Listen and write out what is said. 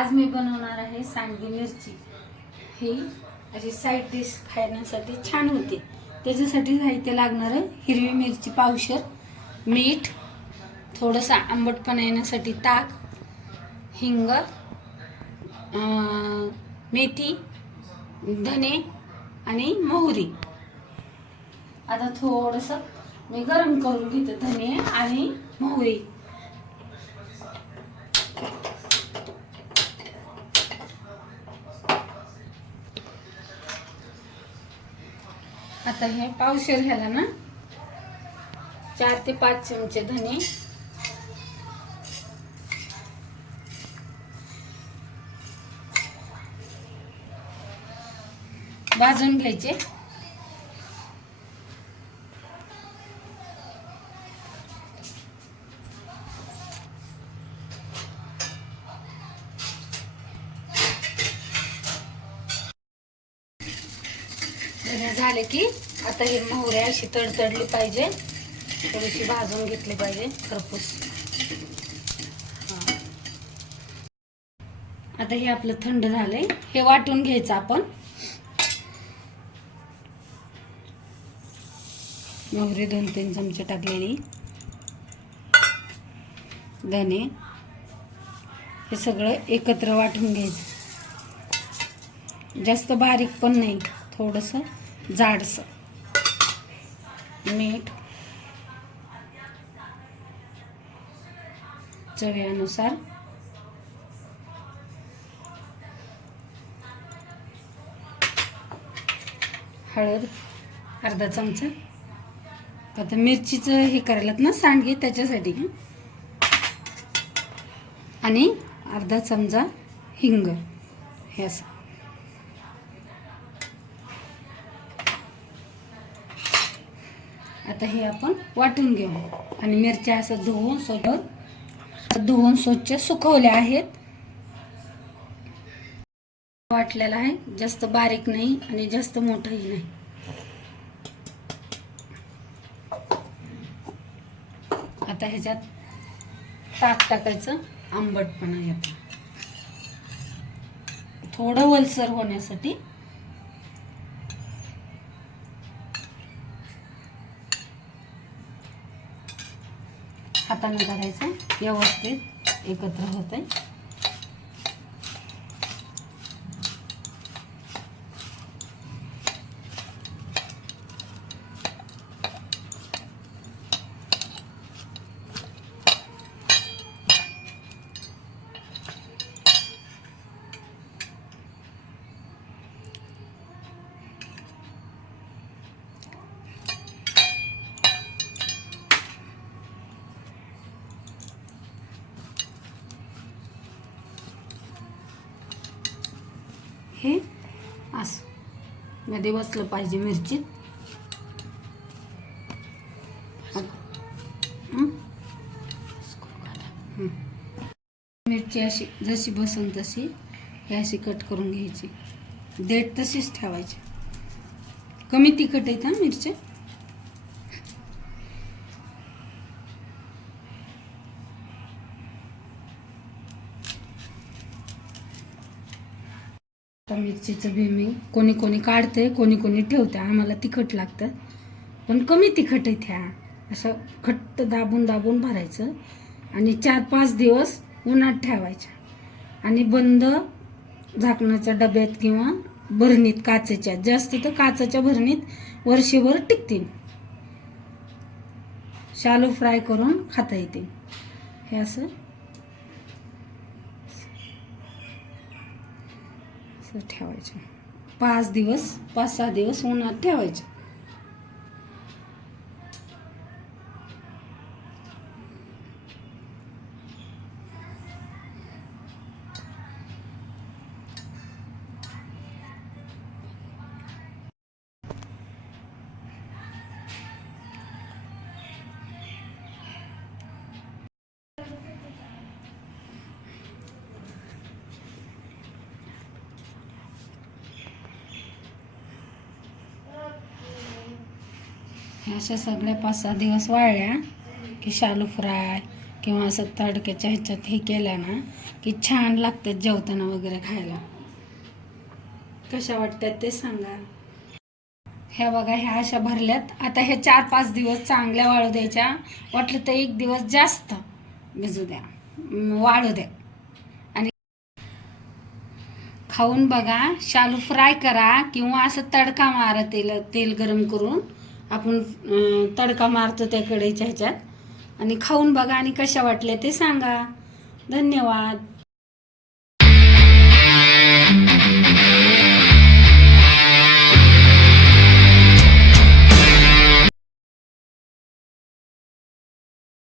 आज मी बनवणार आहे सांडगी मिरची। ही अशी साईड डिश खाण्यासाठी छान होते। त्याच्यासाठी साहित्य लागणार हिरवी मिरची पावशर, मीठ, थोडंसं आंबटपणा येण्यासाठी ताक, हिंग, मेथी, धने आणि मोहरी। आता थोडंसं मी गरम करून घेते धने आणि मोहरी। आता हे पावशेर घ्यायला ना 4 ते 5 चमचे धने, भाजून घ्यायचे। झाले की आता ही मोहरी अशी तडतडली पाहिजे, थोडीशी भाजून घेतली पाहिजे खरपूस। आता हे आपलं थंड झालंय, हे वाटून घ्यायचं आपण। मोहरी 2-3 चमचे टाकलेली, धने, हे सगळं एकत्र वाटून घ्यायचं। जास्त बारीक पण नाही, थोडंसं जाडसं। मीठ चवीनुसार, हळद अर्धा चमचा। आता मिरचीचं हे करायलात ना सांडगे, त्याच्यासाठी आणि अर्धा चमचा हिंग, हे असं। आता हे आपण वाटून घेऊ आणि मिरच्या असं धुवून स्वच्छ सुकवल्या आहेत। वाटलेला आहे, जास्त बारीक नाही आणि जास्त मोठंही नाही। आता ह्याच्यात ताक टाकायचं, आंबटपणा येतो थोडं ओलसर होण्यासाठी। हाताने करायचं, व्यवस्थित एकत्र होतंय। हे असं मध्ये बसलं पाहिजे मिरचीत। मिरची अशी जशी बसन तशी हे अशी कट करून घ्यायची, देठ तशीच ठेवायची। कमी तिखट आहेत हा मिरच्या। मिरचीचं भीमिंग कोणी कोणी काढते, कोणी कोणी ठेवते। आम्हाला तिखट लागतं, पण कमी तिखट आहे ह्या। असं घट्ट दाबून दाबून भरायचं आणि 4-5 दिवस उन्हात ठेवायच्या आणि बंद झाकणाच्या डब्यात किंवा भरणीत, काचेच्या, जास्त तर काचेच्या भरणीत वर्षभर टिकतील। शालो फ्राय करून खाता येते। हे असं ठेवायचं 5-6 दिवस उन्हात ठेवायचं। अशा सगळ्या 5-6 दिवस वाळल्या की शालो फ्राय किंवा असं तडक्याच्या ह्याच्यात हे केलं ना की छान लागतात जेवताना वगैरे खायला. कशा वाटतात ते सांगा. ह्या बघा, ह्या अशा भरल्यात. आता हे 4-5 दिवस चांगल्या वाळू द्यायच्या. वाटलं तर 1 दिवस जास्त भिजू द्या, वाळू द्या. आणि खाऊन बघा. शालू फ्राय करा किंवा असं तडका मारा. तेल गरम करून आपण तडका मारतो त्या कढईच्या ह्याच्यात. आणि खाऊन बघा आणि कशा वाटल्या ते सांगा. धन्यवाद.